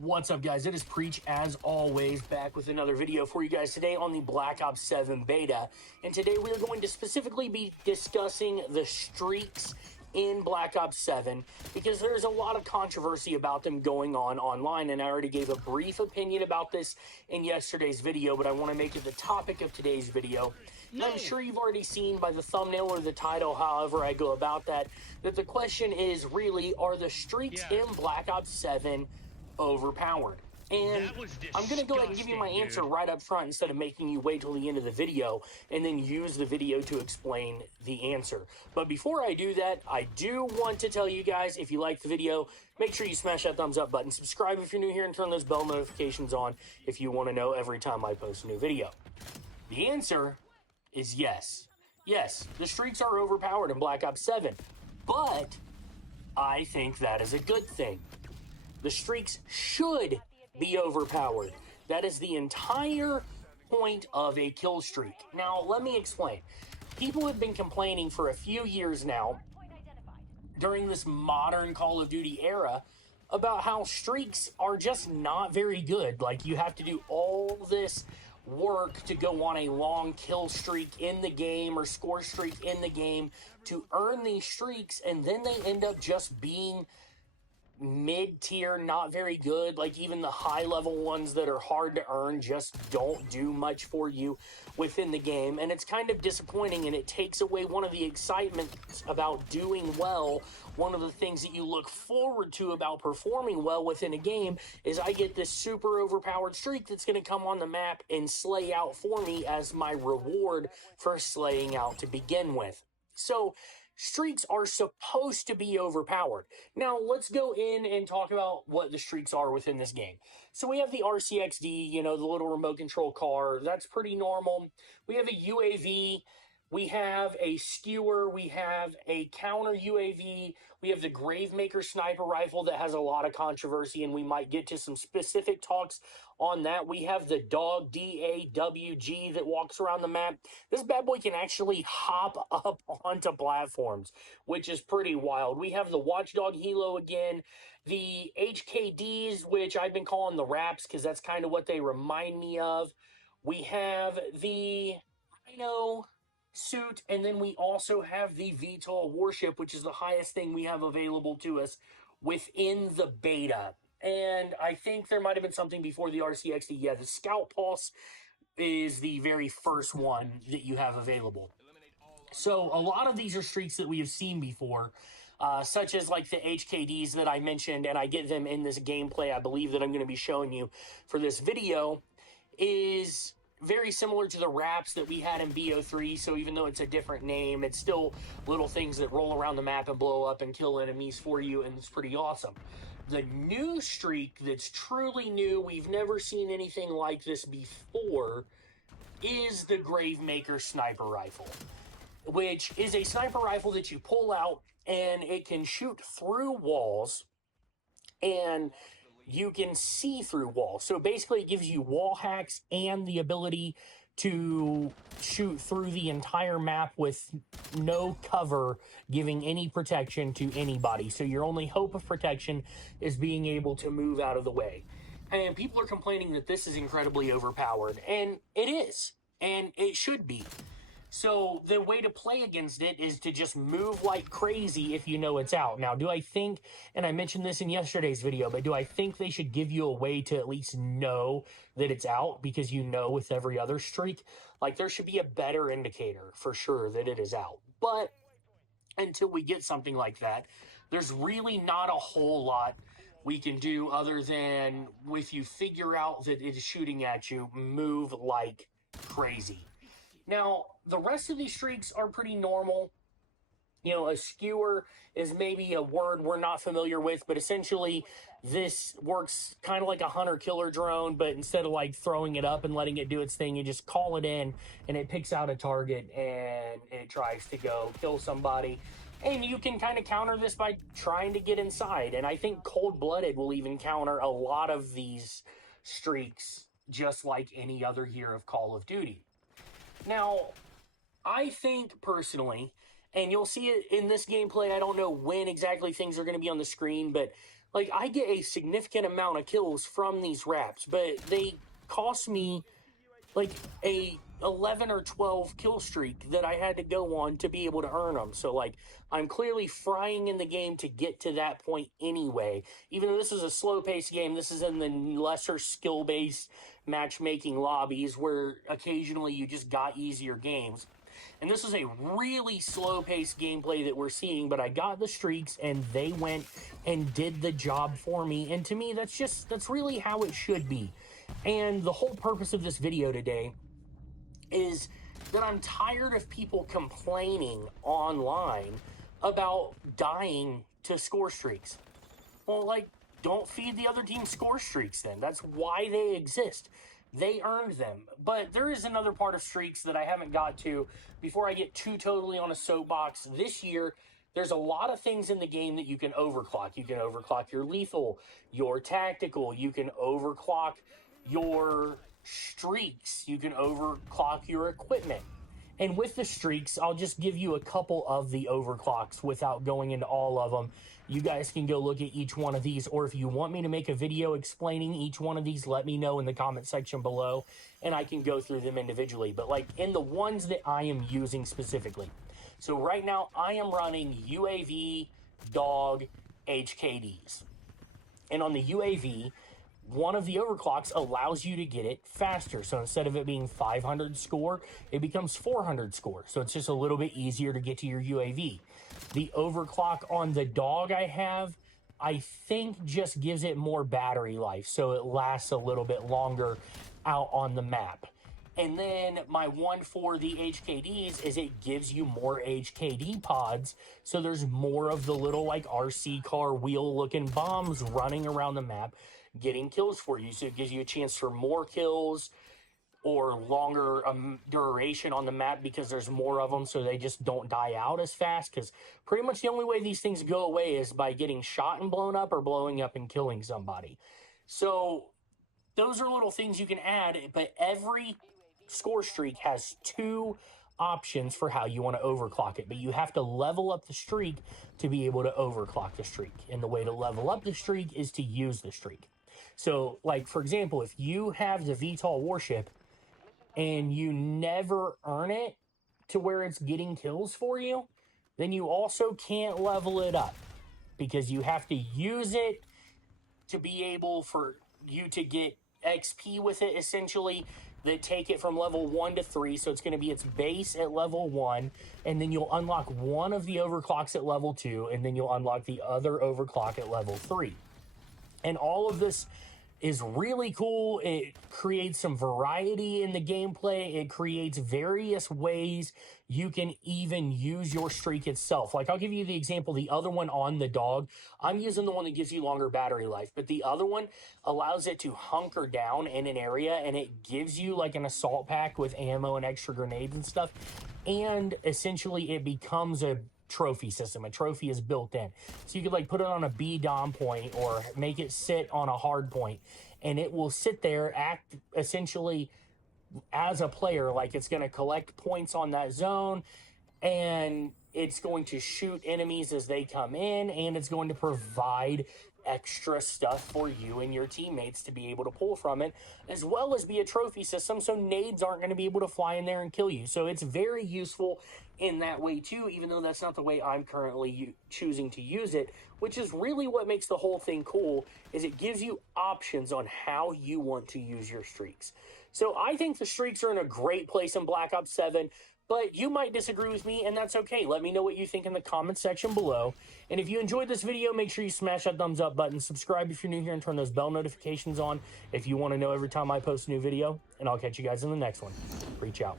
What's up, guys? It is Preach, as always, back with another video for you guys today on the Black Ops 7 beta. And today we are going to specifically be discussing the streaks in Black Ops 7 because there's a lot of controversy about them going on online, and I already gave a brief opinion about this in yesterday's video, but I want to make it the topic of today's video. And I'm sure you've already seen by the thumbnail or the title, however I go about that the question is really, are the streaks in Black Ops 7 overpowered? And I'm going to go ahead and give you my answer right up front instead of making you wait till the end of the video and then use the video to explain the answer. But before I do that, I do want to tell you guys, if you like the video, make sure you smash that thumbs up button, subscribe if you're new here, and turn those bell notifications on if you want to know every time I post a new video. The answer is yes. Yes, the streaks are overpowered in Black Ops 7, but I think that is a good thing. The streaks should be overpowered. That is the entire point of a kill streak. Now, let me explain. People have been complaining for a few years now, during this modern Call of Duty era, about how streaks are just not very good. Like, you have to do all this work to go on a long kill streak in the game or score streak in the game to earn these streaks, and then they end up just being mid-tier, not very good. Like, even the high-level ones that are hard to earn just don't do much for you within the game, and it's kind of disappointing, and it takes away one of the excitement about doing well. One of the things that you look forward to about performing well within a game is I get this super overpowered streak that's going to come on the map and slay out for me as my reward for slaying out to begin with. So streaks are supposed to be overpowered. Now, let's go in and talk about what the streaks are within this game. So we have the RCXD, you know, the little remote control car. That's pretty normal. We have a UAV. We have a skewer. We have a counter UAV. We have the Gravemaker sniper rifle that has a lot of controversy, and we might get to some specific talks on that. We have the Dog, DAWG, that walks around the map. This bad boy can actually hop up onto platforms, which is pretty wild. We have the Watchdog Helo again. The HKDs, which I've been calling the Raps because that's kind of what they remind me of. We have the Rhino suit, and then we also have the VTOL warship, which is the highest thing we have available to us within the beta. And I think there might have been something before the RCXD. Yeah, the Scout Pulse is the very first one that you have available. So a lot of these are streaks that we have seen before, such as like the HKDs that I mentioned, and I get them in this gameplay, I believe, that I'm going to be showing you for this video, is very similar to the Raps that we had in BO3, so even though it's a different name, it's still little things that roll around the map and blow up and kill enemies for you, and it's pretty awesome. The new streak that's truly new, we've never seen anything like this before, is the Gravemaker sniper rifle, which is a sniper rifle that you pull out, and it can shoot through walls, and you can see through walls. So basically it gives you wall hacks and the ability to shoot through the entire map with no cover giving any protection to anybody. So your only hope of protection is being able to move out of the way. And people are complaining that this is incredibly overpowered, and it is, and it should be. So the way to play against it is to just move like crazy if you know it's out. Now, do I think, and I mentioned this in yesterday's video, but do I think they should give you a way to at least know that it's out? Because you know with every other streak, like, there should be a better indicator for sure that it is out. But until we get something like that, there's really not a whole lot we can do other than, if you figure out that it is shooting at you, move like crazy. Now, the rest of these streaks are pretty normal. You know, a skewer is maybe a word we're not familiar with, but essentially this works kind of like a hunter-killer drone, but instead of like throwing it up and letting it do its thing, you just call it in, and it picks out a target, and it tries to go kill somebody. And you can kind of counter this by trying to get inside, and I think Cold-Blooded will even counter a lot of these streaks, just like any other year of Call of Duty. Now, I think personally, and you'll see it in this gameplay, I don't know when exactly things are going to be on the screen, but like I get a significant amount of kills from these wraps, but they cost me like a 11 or 12 kill streak that I had to go on to be able to earn them. So like I'm clearly frying in the game to get to that point anyway. Even though this is a slow paced game, this is in the lesser skill based matchmaking lobbies where occasionally you just got easier games. And this is a really slow paced gameplay that we're seeing, but I got the streaks and they went and did the job for me. And to me, that's really how it should be. And the whole purpose of this video today is that I'm tired of people complaining online about dying to score streaks. Well, like, don't feed the other team score streaks then. That's why they exist. They earned them. But there is another part of streaks that I haven't got to before I get too totally on a soapbox. This year, there's a lot of things in the game that you can overclock. You can overclock your lethal, your tactical. You can overclock your streaks. You can overclock your equipment. And with the streaks, I'll just give you a couple of the overclocks without going into all of them. You guys can go look at each one of these, or if you want me to make a video explaining each one of these, let me know in the comment section below, and I can go through them individually. But like in the ones that I am using specifically. So right now, I am running UAV, dog, HKDs. And on the UAV, one of the overclocks allows you to get it faster. So instead of it being 500 score, it becomes 400 score. So it's just a little bit easier to get to your UAV. The overclock on the dog I have, I think just gives it more battery life. So it lasts a little bit longer out on the map. And then my one for the HKDs is it gives you more HKD pods. So there's more of the little like RC car wheel looking bombs running around the map getting kills for you. So it gives you a chance for more kills or longer duration on the map because there's more of them, so they just don't die out as fast. Because pretty much the only way these things go away is by getting shot and blown up or blowing up and killing somebody. So those are little things you can add, but every score streak has two options for how you want to overclock it, but you have to level up the streak to be able to overclock the streak. And the way to level up the streak is to use the streak. So like, for example, if you have the VTOL warship and you never earn it to where it's getting kills for you, then you also can't level it up because you have to use it to be able for you to get XP with it, essentially, that take it from level 1 to 3. So it's going to be its base at level 1, and then you'll unlock one of the overclocks at level 2, and then you'll unlock the other overclock at level 3. And all of this is really cool. It creates some variety in the gameplay. It creates various ways you can even use your streak itself. Like, I'll give you the example, the other one on the dog, I'm using the one that gives you longer battery life, but the other one allows it to hunker down in an area, and it gives you like an assault pack with ammo and extra grenades and stuff. And essentially it becomes a trophy system. A trophy is built in, so you could like put it on a B dom point or make it sit on a hard point, and it will sit there, act essentially as a player, like it's going to collect points on that zone, and it's going to shoot enemies as they come in, and it's going to provide extra stuff for you and your teammates to be able to pull from it, as well as be a trophy system, so nades aren't going to be able to fly in there and kill you. So it's very useful in that way too, even though that's not the way I'm currently choosing to use it, which is really what makes the whole thing cool, is it gives you options on how you want to use your streaks. So I think the streaks are in a great place in Black Ops 7, but you might disagree with me, and that's okay. Let me know what you think in the comment section below. And if you enjoyed this video, make sure you smash that thumbs up button, subscribe if you're new here, and turn those bell notifications on if you want to know every time I post a new video. And I'll catch you guys in the next one. Reach out.